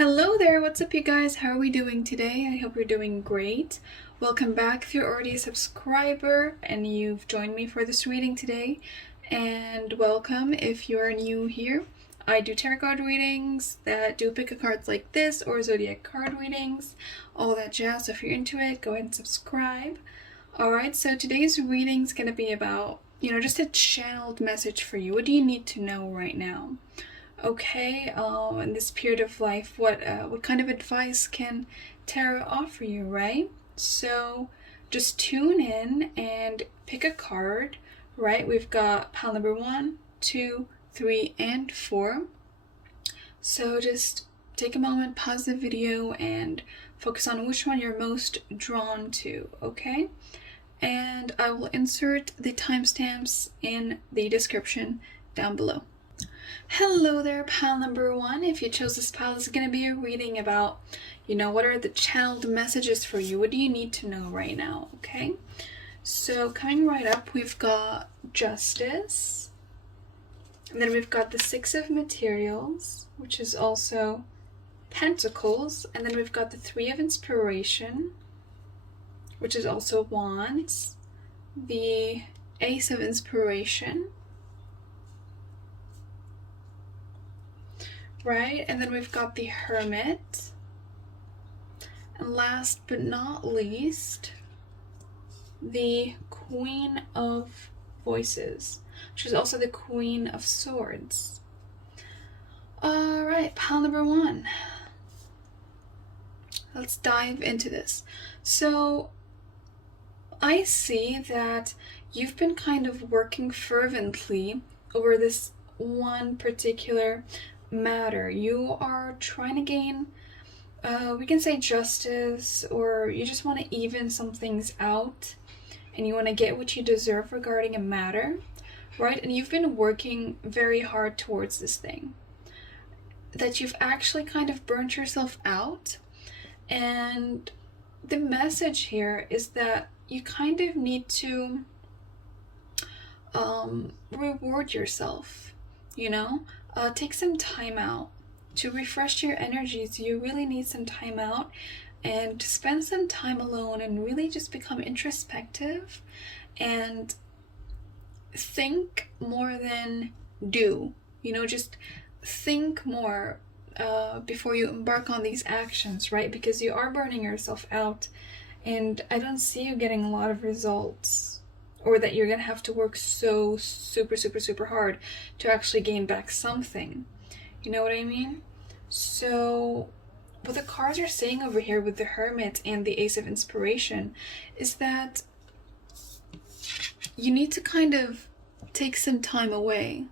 Hello there, what's up you guys? How are we doing today? I hope you're doing great. Welcome back if you're already a subscriber and you've joined me for this reading today. And welcome if you're new here. I do tarot card readings that do pick a cards like this or zodiac card readings, all that jazz. So if you're into it, go ahead and subscribe. Alright, so today's reading is going to be about, just a channeled message for you. What do you need to know right now? Okay, in this period of life, what kind of advice can tarot offer you, right? So just tune in and pick a card, right? We've got pile number 1, 2, 3, and 4. So just take a moment, pause the video, and focus on which one you're most drawn to, okay? And I will insert the timestamps in the description down below. Hello there, pile number 1. If you chose this pile, this is going to be a reading about, what are the channeled messages for you? What do you need to know right now, okay? So coming right up, we've got Justice. And then we've got the 6 of Materials, which is also Pentacles. And then we've got the 3 of Inspiration, which is also Wands. The Ace of Inspiration. Right, and then we've got the Hermit, and last but not least, the Queen of Voices, which is also the Queen of Swords. Alright, pile number 1. Let's dive into this. So, I see that you've been kind of working fervently over this one particular matter. You are trying to gain, we can say justice, or you just want to even some things out and you want to get what you deserve regarding a matter, right? And you've been working very hard towards this thing, that you've actually kind of burnt yourself out. And the message here is that you kind of need to reward yourself, take some time out to refresh your energies. You really need some time out and to spend some time alone and really just become introspective and think more than do. Just think more before you embark on these actions, right? Because you are burning yourself out and I don't see you getting a lot of results, or that you're gonna have to work so super hard to actually gain back something. You know what I mean? So what the cards are saying over here with the Hermit and the Ace of Inspiration is that you need to kind of take some time away.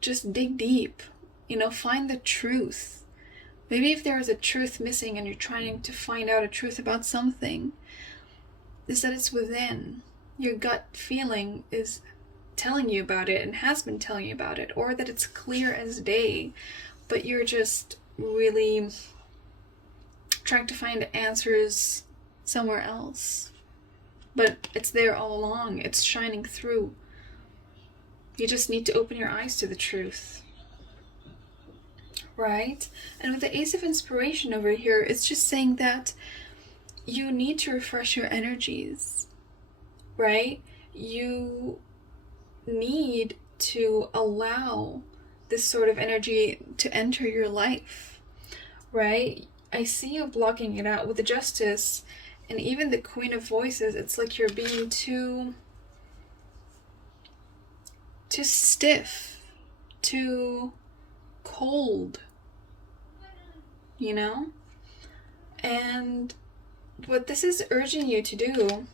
Just dig deep. Find the truth. Maybe if there is a truth missing and you're trying to find out a truth about something, is that it's within. Your gut feeling is telling you about it and has been telling you about it, or that it's clear as day, but you're just really trying to find answers somewhere else. But it's there all along. It's shining through. You just need to open your eyes to the truth. Right? And with the Ace of Inspiration over here, it's just saying that you need to refresh your energies, right? You need to allow this sort of energy to enter your life, right? I see you blocking it out with the Justice and even the Queen of Voices. It's like you're being too stiff, too cold, And what this is urging you to do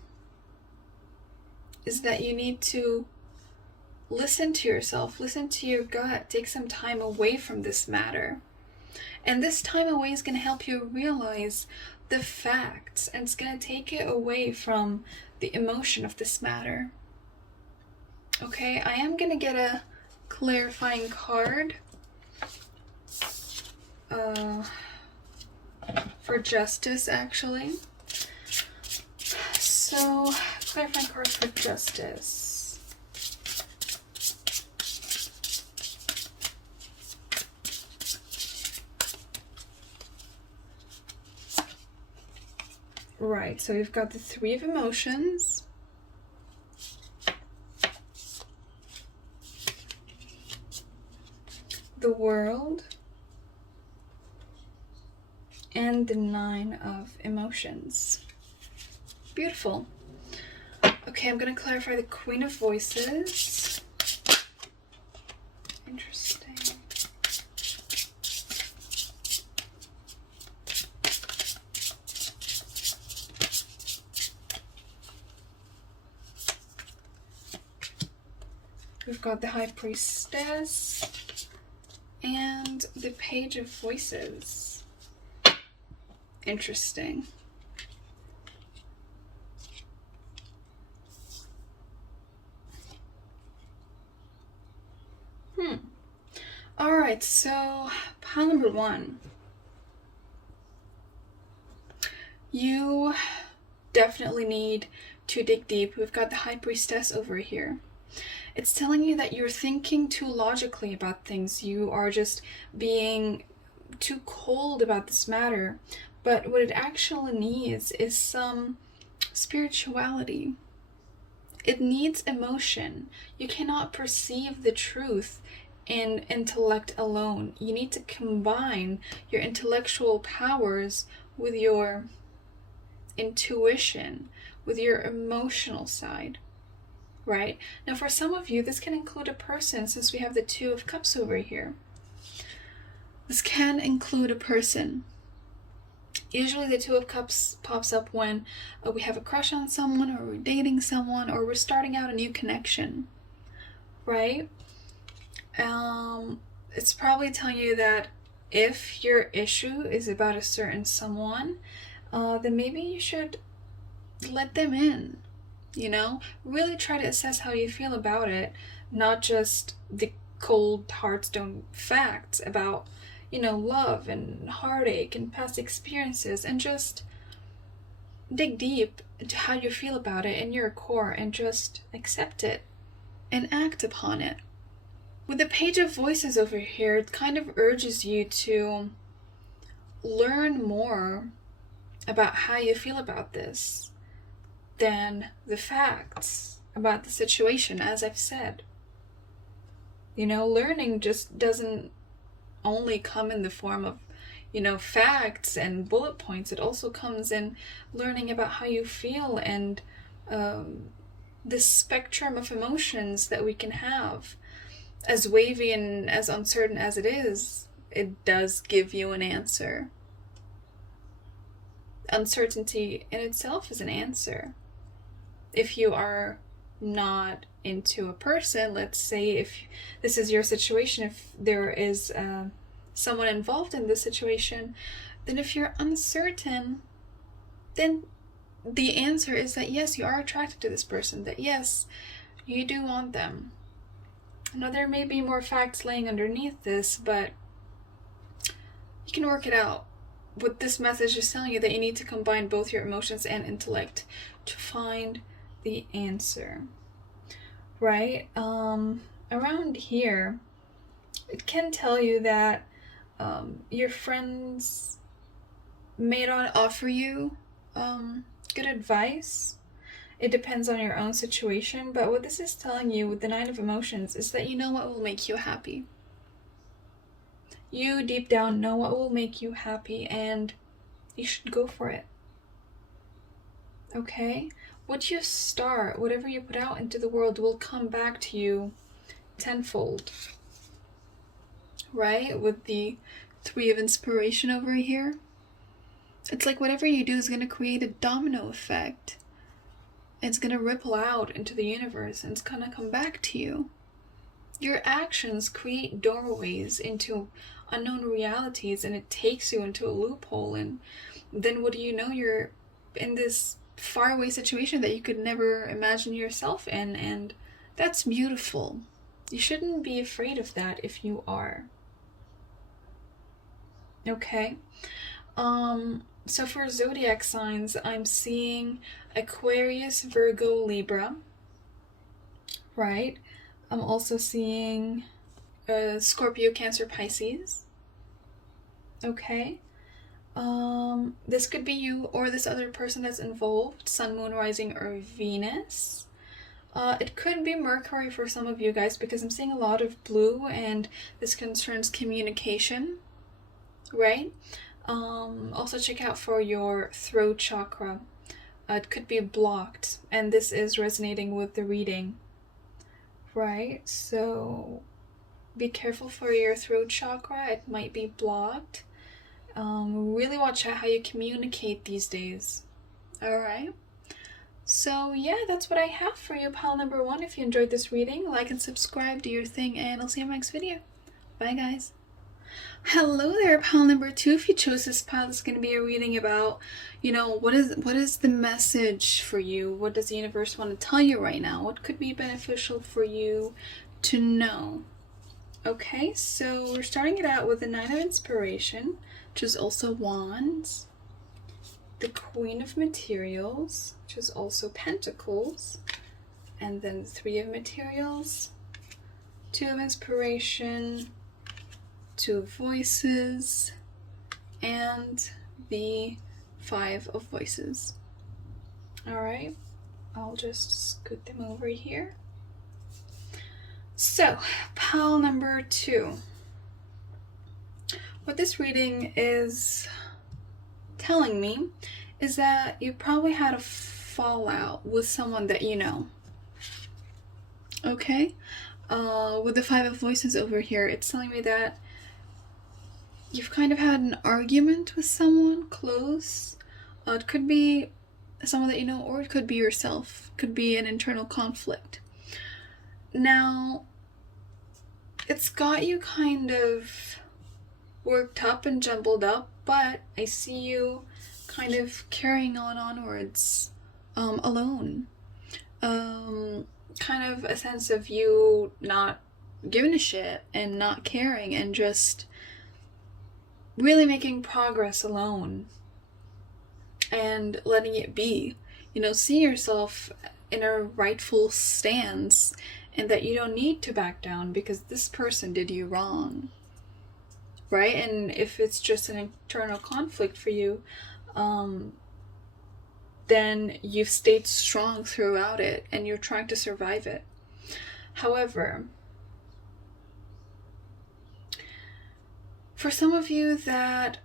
is that you need to listen to yourself, listen to your gut, take some time away from this matter. And this time away is going to help you realize the facts, and it's going to take you away from the emotion of this matter. Okay, I am going to get a clarifying card for Justice, actually. So, clarifying card for Justice. Right, so we've got the Three of Emotions. The World. And the Nine of Emotions. Beautiful. Okay, I'm going to clarify the Queen of Voices. Interesting. We've got the High Priestess and the Page of Voices. Interesting. Alright, so pile number 1. You definitely need to dig deep. We've got the High Priestess over here. It's telling you that you're thinking too logically about things. You are just being too cold about this matter. But what it actually needs is some spirituality. It needs emotion. You cannot perceive the truth in intellect alone. You need to combine your intellectual powers with your intuition, with your emotional side, right? Now, for some of you, this can include a person, since we have the Two of Cups over here. This can include a person. Usually the Two of Cups pops up when we have a crush on someone, or we're dating someone, or we're starting out a new connection, right? It's probably telling you that if your issue is about a certain someone, then maybe you should let them in, you know? Really try to assess how you feel about it, not just the cold, hard-stone facts about, you know, love and heartache and past experiences, and just dig deep into how you feel about it in your core and just accept it and act upon it. With the Page of Voices over here, it kind of urges you to learn more about how you feel about this than the facts about the situation, as I've said. You know, learning just doesn't only come in the form of, you know, facts and bullet points. It also comes in learning about how you feel and this spectrum of emotions that we can have. As wavy and as uncertain as it is, it does give you an answer. Uncertainty in itself is an answer. If you are not into a person, let's say if this is your situation, if there is someone involved in this situation, then if you're uncertain, then the answer is that yes, you are attracted to this person, that yes, you do want them. Now, there may be more facts laying underneath this, but you can work it out. What this message is telling you, that you need to combine both your emotions and intellect to find the answer, right? Around here, it can tell you that your friends may not offer you good advice. It depends on your own situation, but what this is telling you with the Nine of Emotions is that you know what will make you happy. You deep down know what will make you happy, and you should go for it. Okay? What you start, whatever you put out into the world, will come back to you tenfold. Right? With the Three of Inspiration over here. It's like whatever you do is going to create a domino effect. It's going to ripple out into the universe, and it's going to come back to you. Your actions create doorways into unknown realities, and it takes you into a loophole, and then what do you know, you're in this faraway situation that you could never imagine yourself in, and that's beautiful. You shouldn't be afraid of that if you are. Okay? So for zodiac signs, I'm seeing Aquarius, Virgo, Libra, right? I'm also seeing Scorpio, Cancer, Pisces. Okay. This could be you or this other person that's involved, Sun, Moon, Rising, or Venus. It could be Mercury for some of you guys because I'm seeing a lot of blue and this concerns communication, right? Also check out for your throat chakra. It could be blocked, and this is resonating with the reading, right? So be careful for your throat chakra. It might be blocked. Really watch out how you communicate these days. Alright? So yeah, that's what I have for you, pile number 1. If you enjoyed this reading, like and subscribe, do your thing, and I'll see you in my next video. Bye guys. Hello there, pile number 2. If you chose this pile, it's going to be a reading about, what is the message for you? What does the universe want to tell you right now? What could be beneficial for you to know? Okay, so we're starting it out with the 9 of Inspiration, which is also Wands, the Queen of Materials, which is also Pentacles, and then the 3 of Materials, 2 of Inspiration, 2 of Voices, and the 5 of Voices. Alright, I'll just scoot them over here. So, pile number 2. What this reading is telling me is that you probably had a fallout with someone that you know. Okay? With the 5 of Voices over here, it's telling me that you've kind of had an argument with someone close. It could be someone that you know, or it could be yourself. It could be an internal conflict. Now, it's got you kind of worked up and jumbled up, but I see you kind of carrying on onwards alone. Kind of a sense of you not giving a shit and not caring and just really making progress alone and letting it be. See yourself in a rightful stance and that you don't need to back down because this person did you wrong, right? And if it's just an internal conflict for you, then you've stayed strong throughout it and you're trying to survive it. However, for some of you that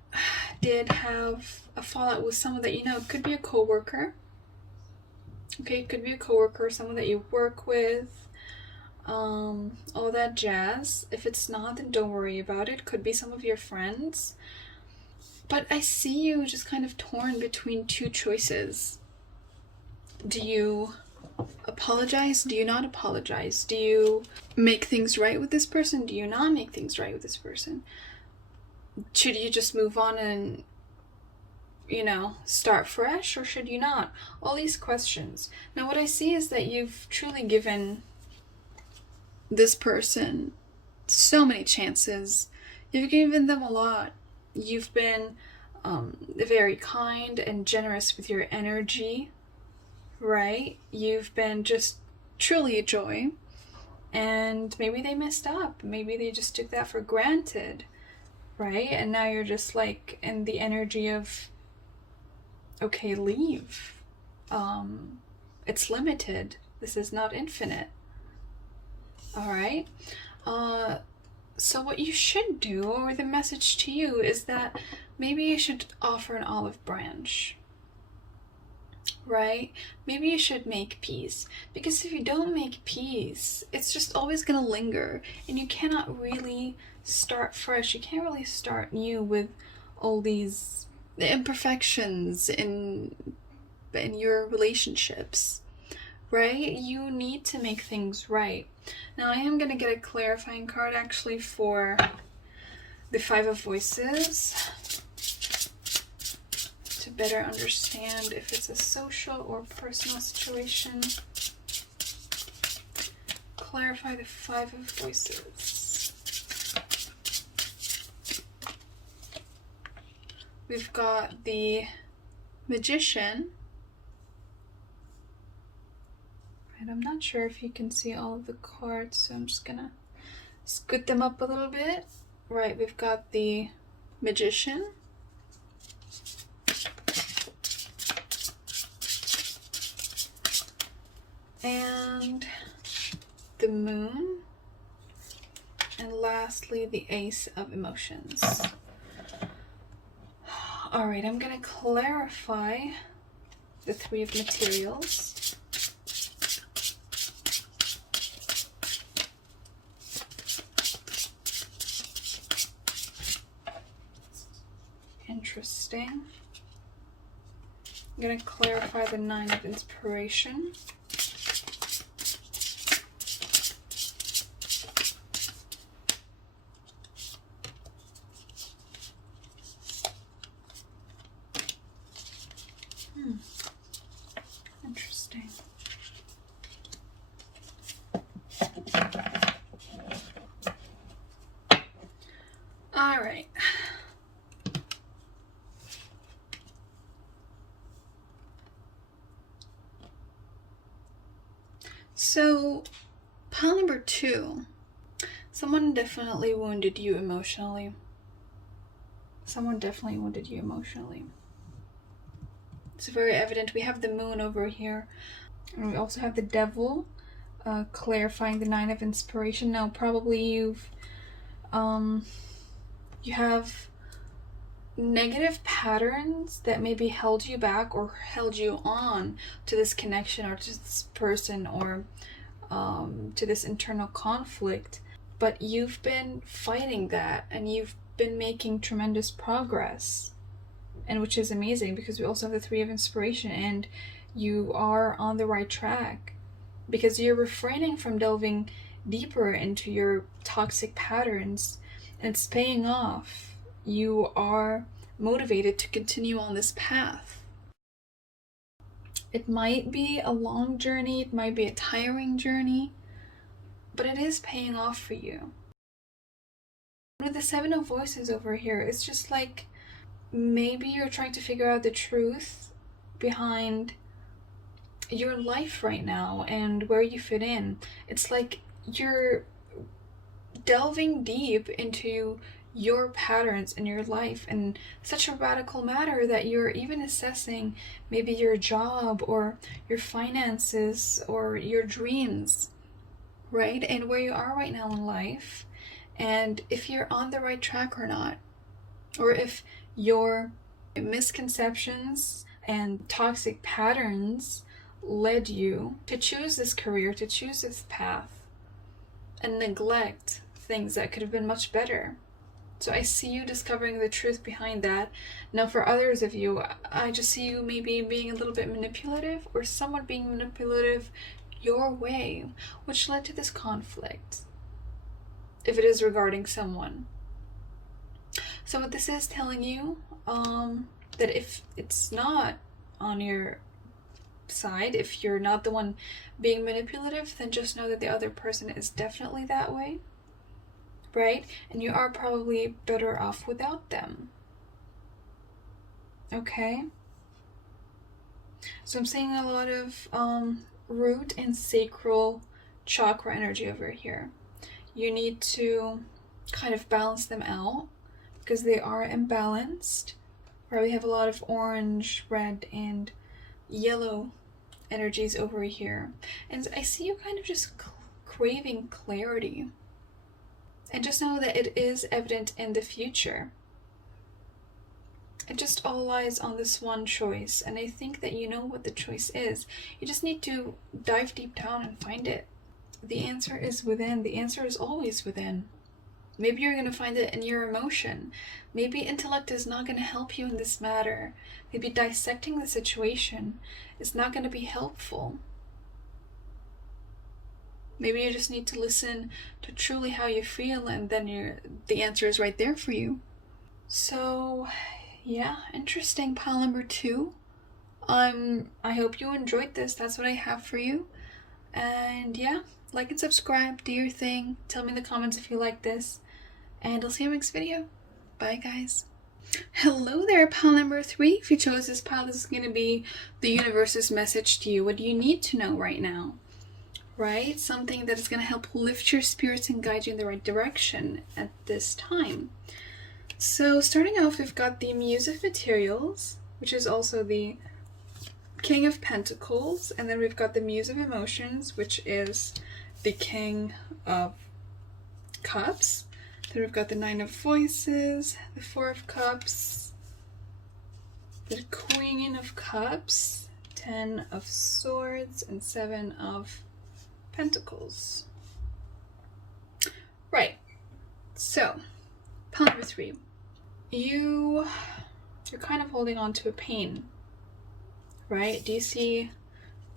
did have a fallout with someone that you know, it could be a coworker. Okay, it could be a coworker, someone that you work with, all that jazz. If it's not, then don't worry about it. Could be some of your friends. But I see you just kind of torn between 2 choices. Do you apologize? Do you not apologize? Do you make things right with this person? Do you not make things right with this person? Should you just move on and, start fresh, or should you not? All these questions. Now, what I see is that you've truly given this person so many chances. You've given them a lot. You've been very kind and generous with your energy, right? You've been just truly a joy. And maybe they messed up. Maybe they just took that for granted, right? And now you're just like in the energy of, okay, leave. It's limited. This is not infinite. Alright? So what you should do, or the message to you, is that maybe you should offer an olive branch. Right? Maybe you should make peace. Because if you don't make peace, it's just always going to linger. And you cannot really start fresh. You can't really start new with all these imperfections in your relationships. Right? You need to make things right. Now I am going to get a clarifying card actually for the 5 of Voices to better understand if it's a social or personal situation. Clarify the 5 of Voices. We've got the Magician. And I'm not sure if you can see all of the cards, so I'm just gonna scoot them up a little bit. Right, we've got the Magician, and the Moon, and lastly the Ace of Emotions. Alright, I'm going to clarify the Three of Materials. Interesting. I'm going to clarify the Nine of Inspiration. Interesting. All right. So, pile number 2. Someone definitely wounded you emotionally. Someone definitely wounded you emotionally. It's very evident. We have the Moon over here. And we also have the Devil, clarifying the Nine of Inspiration. Now, probably you have negative patterns that maybe held you back or held you on to this connection or to this person or to this internal conflict. But you've been fighting that and you've been making tremendous progress. And which is amazing because we also have the Three of Inspiration and you are on the right track because you're refraining from delving deeper into your toxic patterns and it's paying off. You are motivated to continue on this path. It might be a long journey, it might be a tiring journey, but it is paying off for you. With the Seven of Voices over here, it's just like maybe you're trying to figure out the truth behind your life right now and where you fit in. It's like you're delving deep into your patterns in your life in such a radical manner that you're even assessing maybe your job or your finances or your dreams, right? And where you are right now in life and if you're on the right track or not, or if your misconceptions and toxic patterns led you to choose this career, to choose this path, and neglect things that could have been much better. So I see you discovering the truth behind that. Now for others of you, I just see you maybe being a little bit manipulative or someone being manipulative your way, which led to this conflict, if it is regarding someone. So what this is telling you, that if it's not on your side, if you're not the one being manipulative, then just know that the other person is definitely that way, right? And you are probably better off without them. Okay? So I'm seeing a lot of root and sacral chakra energy over here. You need to kind of balance them out because they are imbalanced. Right, we have a lot of orange, red, and yellow energies over here. And I see you kind of just craving clarity. And just know that it is evident in the future. It just all lies on this one choice. And I think that you know what the choice is. You just need to dive deep down and find it. The answer is within. The answer is always within. Maybe you're going to find it in your emotion. Maybe intellect is not going to help you in this matter. Maybe dissecting the situation is not going to be helpful. Maybe you just need to listen to truly how you feel and then the answer is right there for you. So, yeah, interesting pile number 2. I hope you enjoyed this. That's what I have for you. And yeah, like and subscribe, do your thing. Tell me in the comments if you like this. And I'll see you in the next video. Bye, guys. Hello there, pile number 3. If you chose this pile, this is going to be the universe's message to you. What do you need to know right now? Right? Something that is going to help lift your spirits and guide you in the right direction at this time. So starting off, we've got the Muse of Materials, which is also the King of Pentacles, and then we've got the Muse of Emotions, which is the King of Cups. Then we've got the Nine of Voices, the Four of Cups, the Queen of Cups, 10 of Swords, and 7 of Pentacles. Right. So, pile number 3. You're kind of holding on to a pain, right? Do you see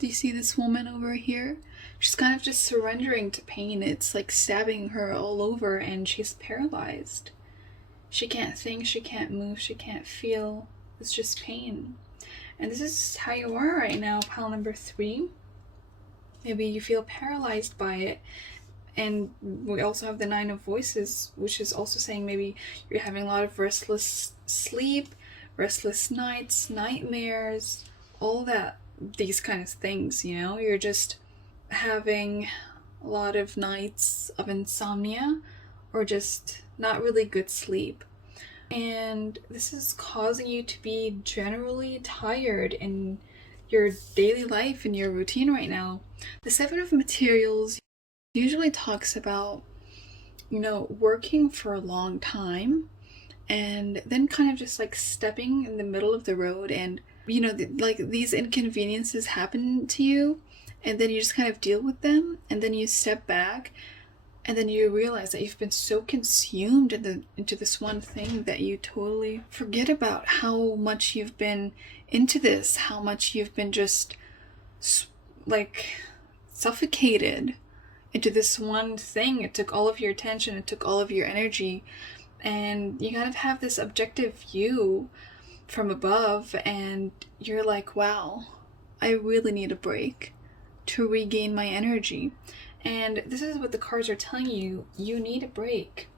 this woman over here? She's kind of just surrendering to pain. It's like stabbing her all over, and she's paralyzed. She can't think, she can't move, she can't feel. It's just pain. And this is how you are right now, pile number 3. Maybe you feel paralyzed by it. And we also have the Nine of Voices, which is also saying maybe you're having a lot of restless sleep, restless nights, nightmares, all that, these kind of things, you know? You're just having a lot of nights of insomnia or just not really good sleep. And this is causing you to be generally tired in your daily life, in your routine right now. The Seven of Materials usually talks about, you know, working for a long time and then kind of just like stepping in the middle of the road, and, you know, like these inconveniences happen to you, and then you just kind of deal with them, and then you step back, and then you realize that you've been so consumed into this one thing that you totally forget about how much you've been into this, how much you've been just like suffocated into this one thing. It took all of your attention, it took all of your energy, and you kind of have this objective view from above, and you're like, wow, I really need a break to regain my energy. And this is what the cards are telling you. You need a break.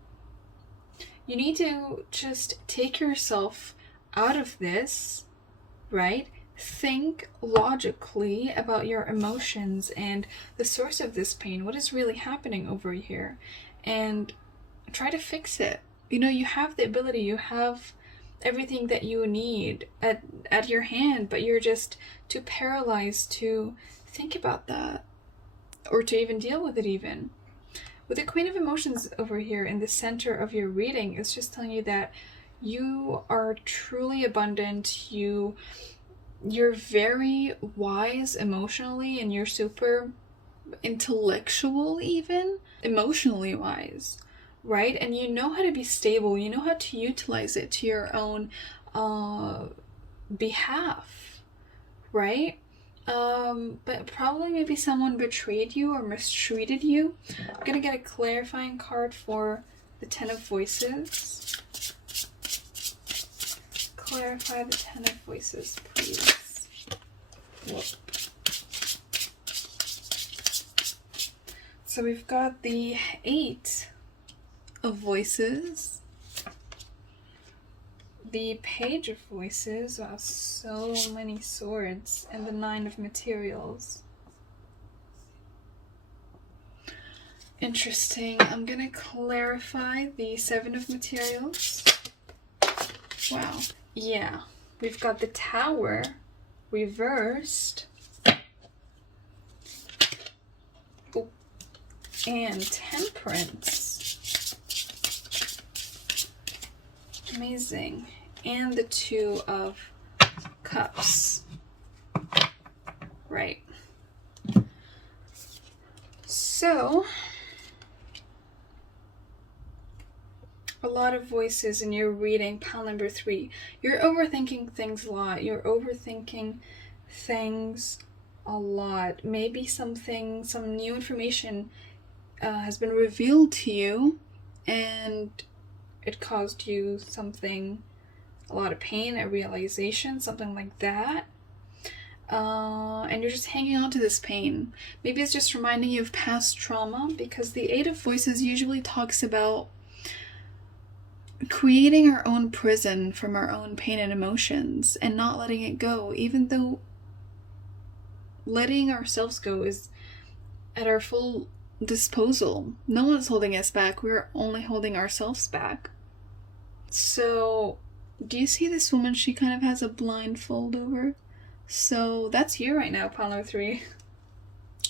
You need to just take yourself out of this, right? Think logically about your emotions and the source of this pain. What is really happening over here? And try to fix it. You know, you have the ability, you have everything that you need at your hand, but you're just too paralyzed to think about that or to even deal with it even. With the Queen of Emotions over here in the center of your reading, it's just telling you that you are truly abundant, you're very wise emotionally, and you're super intellectual, even emotionally wise, right? And you know how to be stable, you know how to utilize it to your own behalf, right? But probably maybe someone betrayed you or mistreated you. I'm gonna get a clarifying card for the Ten of Voices. Clarify the Ten of Voices, please. Whoop. So we've got the Eight of Voices, the Page of Voices, wow, so many swords, and the Nine of Materials. Interesting. I'm gonna clarify the Seven of Materials. Wow. Yeah. We've got the Tower reversed. Oh. And Temperance. Amazing. And the Two of Cups. Right. So, a lot of voices in your reading, pile number 3. You're overthinking things a lot. You're overthinking things a lot. Maybe some new information has been revealed to you, and it caused you a lot of pain, a realization, something like that. And you're just hanging on to this pain. Maybe it's just reminding you of past trauma, because the Eight of Voices usually talks about creating our own prison from our own pain and emotions and not letting it go, even though letting ourselves go is at our full disposal. No one's holding us back. We're only holding ourselves back. So, do you see this woman? She kind of has a blindfold over. So, that's you right now, pile number 3.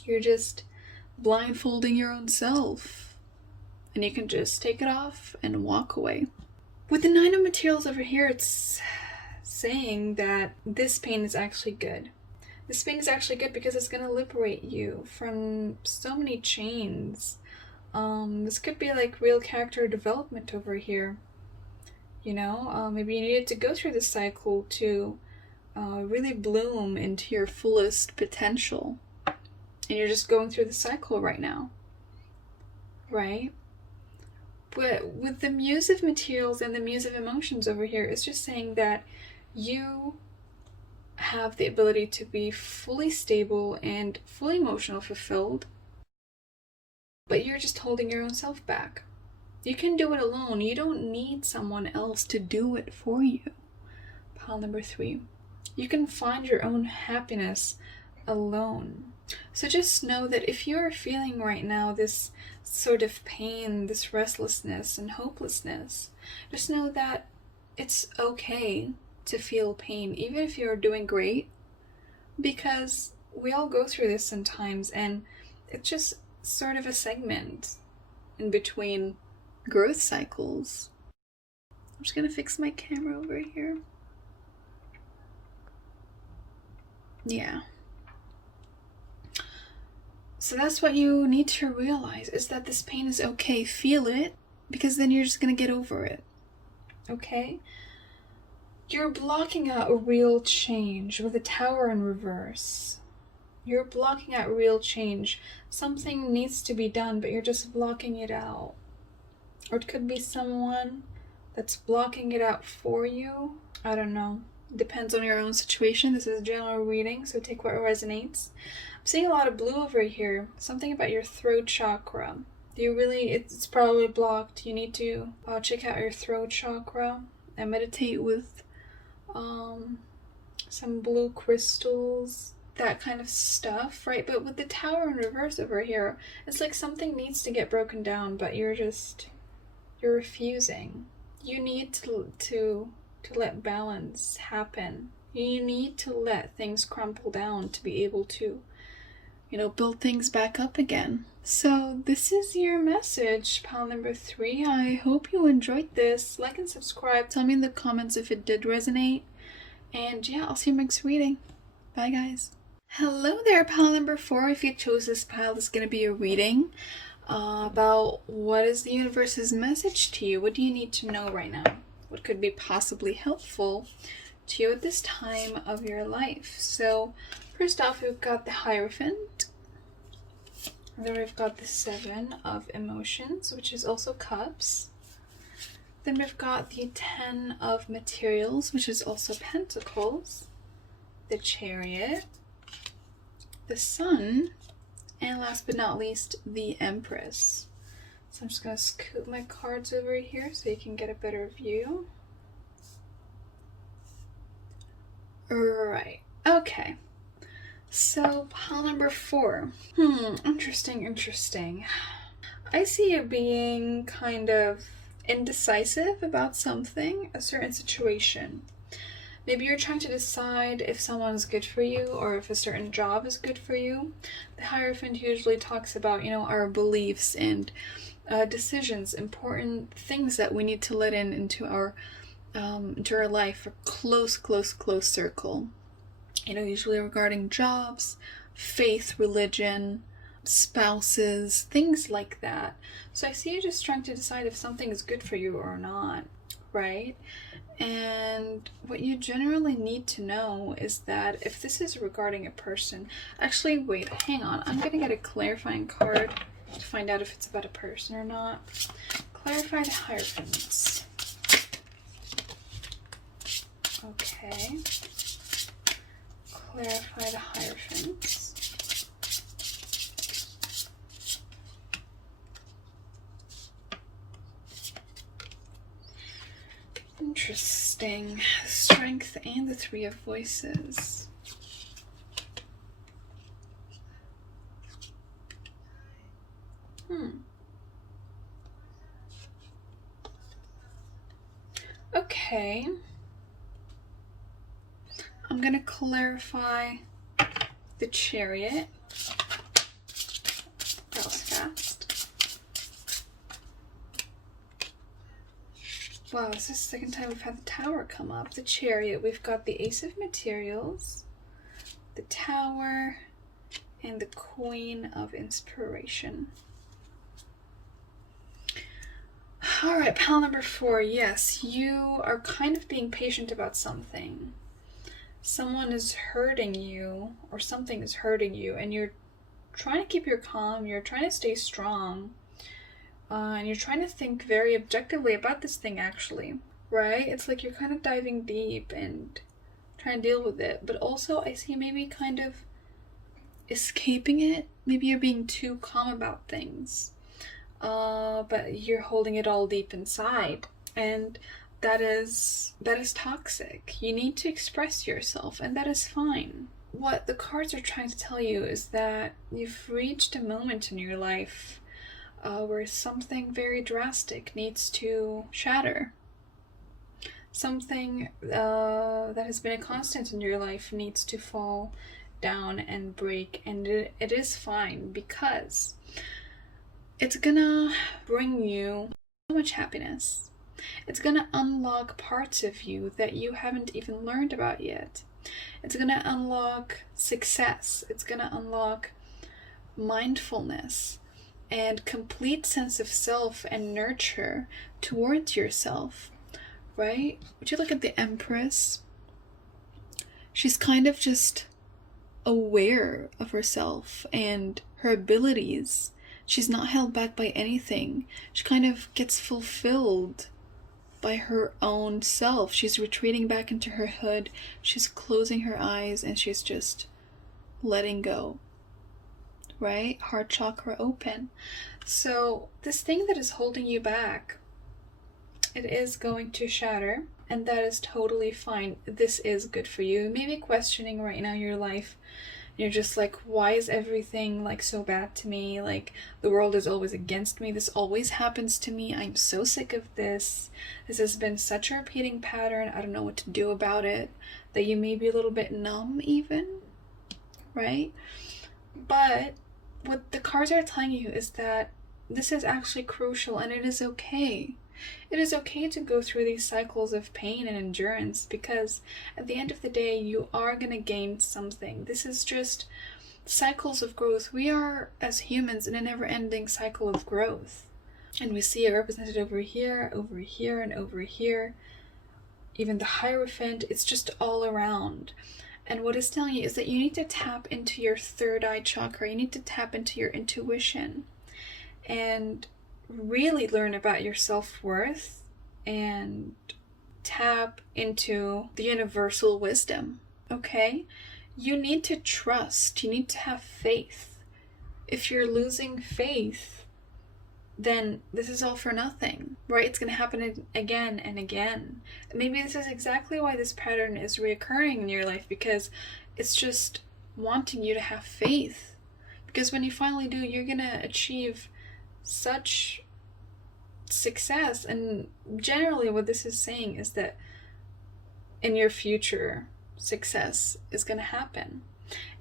You're just blindfolding your own self. And you can just take it off and walk away. With the 9 of materials over here, it's saying that this pain is actually good. This pain is actually good because it's going to liberate you from so many chains. This could be like real character development over here. You know, maybe you needed to go through this cycle to really bloom into your fullest potential. And you're just going through the cycle right now. Right? But with the Muse of Materials and the Muse of Emotions over here, it's just saying that you have the ability to be fully stable and fully emotional fulfilled, but you're just holding your own self back. You can do it alone. You don't need someone else to do it for you. Pile number 3. You can find your own happiness alone. So just know that if you're feeling right now this sort of pain, this restlessness and hopelessness, just know that it's okay to feel pain, even if you're doing great, because we all go through this sometimes, and it's just sort of a segment in between growth cycles. I'm just gonna fix my camera over here. Yeah. So that's what you need to realize, is that this pain is okay. Feel it, because then you're just gonna get over it. Okay? You're blocking out real change with the Tower in reverse. You're blocking out real change. Something needs to be done, but you're just blocking it out. Or it could be someone that's blocking it out for you. I don't know. Depends on your own situation. This is a general reading, so take what resonates. I'm seeing a lot of blue over here. Something about your throat chakra. It's probably blocked. You need to check out your throat chakra and meditate with some blue crystals, that kind of stuff, right? But with the Tower in reverse over here, it's like something needs to get broken down, but you're refusing. You need to let balance happen. You need to let things crumple down to be able to, build things back up again. So this is your message, pile number 3. I hope you enjoyed this. Like and subscribe. Tell me in the comments if it did resonate. And yeah, I'll see you next reading. Bye, guys. Hello there, pile number 4. If you chose this pile, this is going to be a reading about what is the universe's message to you. What do you need to know right now? What could be possibly helpful to you at this time of your life? So first off, we've got the Hierophant. Then we've got the 7 of Emotions, which is also Cups. Then we've got the 10 of Materials, which is also Pentacles. The Chariot. The Sun. And last but not least, the Empress. So I'm just going to scoot my cards over here so you can get a better view. Right. Okay. So, pile number 4. Interesting. I see you being kind of indecisive about something, a certain situation. Maybe you're trying to decide if someone's good for you or if a certain job is good for you. The Hierophant usually talks about, our beliefs and decisions, important things that we need to let into our life, a close circle. Usually regarding jobs, faith, religion, spouses, things like that. So I see you just trying to decide if something is good for you or not, right? And what you generally need to know is that if this is regarding a person, actually, wait, hang on. I'm going to get a clarifying card to find out if it's about a person or not. Clarify the Hierophants. Okay. Clarify the Hierophants. Interesting. Strength and the 3 of Voices. Okay. I'm gonna clarify the Chariot. That was fast. Wow, this is the second time we've had the Tower come up. The Chariot, we've got the Ace of Materials, the Tower, and the Queen of Inspiration. Alright, pile number 4. Yes, you are kind of being patient about something. Someone is hurting you, or something is hurting you, and you're trying to keep your calm, you're trying to stay strong, and you're trying to think very objectively about this thing, actually, right? It's like you're kind of diving deep and trying to deal with it, but also I see maybe kind of escaping it. Maybe you're being too calm about things, but you're holding it all deep inside, and that is toxic. You need to express yourself, and that is fine. What the cards are trying to tell you is that you've reached a moment in your life where something very drastic needs to shatter. Something that has been a constant in your life needs to fall down and break, and it is fine, because it's gonna bring you so much happiness. It's gonna unlock parts of you that you haven't even learned about yet. It's gonna unlock success. It's gonna unlock mindfulness and complete sense of self and nurture towards yourself, right? Would you look at the Empress? She's kind of just aware of herself and her abilities. She's not held back by anything. She kind of gets fulfilled by her own self. She's retreating back into her hood. She's closing her eyes and she's just letting go, right? Heart chakra open. So this thing that is holding you back, it is going to shatter, and that is totally fine. This is good for you. You may be questioning right now your life. You're just like, why is everything like so bad to me? Like, the world is always against me. This always happens to me. I'm so sick of this. This has been such a repeating pattern. I don't know what to do about it. That you may be a little bit numb even, right? But what the cards are telling you is that this is actually crucial, and it is okay. It is okay to go through these cycles of pain and endurance, because at the end of the day, you are going to gain something. This is just cycles of growth. We are, as humans, in a never-ending cycle of growth. And we see it represented over here, and over here. Even the Hierophant, it's just all around. And what it's telling you is that you need to tap into your third eye chakra. You need to tap into your intuition and really learn about your self-worth and tap into the universal wisdom, okay? You need to trust. You need to have faith. If you're losing faith, then this is all for nothing, right? It's going to happen again and again. Maybe this is exactly why this pattern is reoccurring in your life, because it's just wanting you to have faith. Because when you finally do, you're going to achieve such success. And generally what this is saying is that in your future, success is going to happen.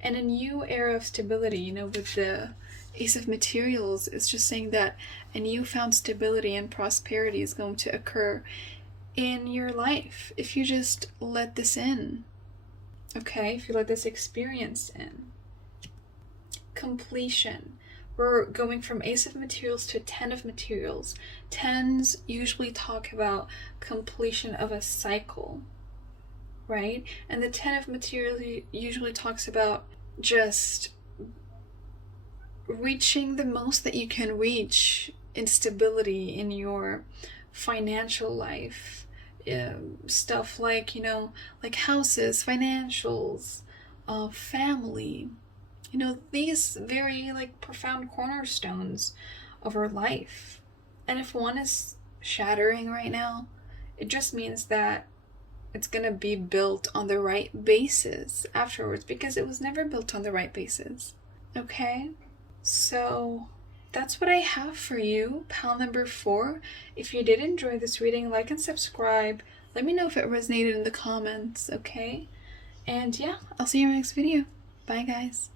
And a new era of stability, you know, with the Ace of Materials, it's just saying that a newfound stability and prosperity is going to occur in your life if you just let this in, okay? If you let this experience in. Completion. We're going from Ace of Materials to Ten of Materials. Tens usually talk about completion of a cycle, right? And the Ten of Materials usually talks about just reaching the most that you can reach in stability in your financial life. Stuff like, you know, like houses, financials, family. You know, these very like profound cornerstones of our life. And if one is shattering right now, it just means that it's gonna be built on the right basis afterwards, because it was never built on the right basis. Okay? So that's what I have for you, pile number 4. If you did enjoy this reading, like and subscribe. Let me know if it resonated in the comments, okay? And yeah, I'll see you in my next video. Bye, guys.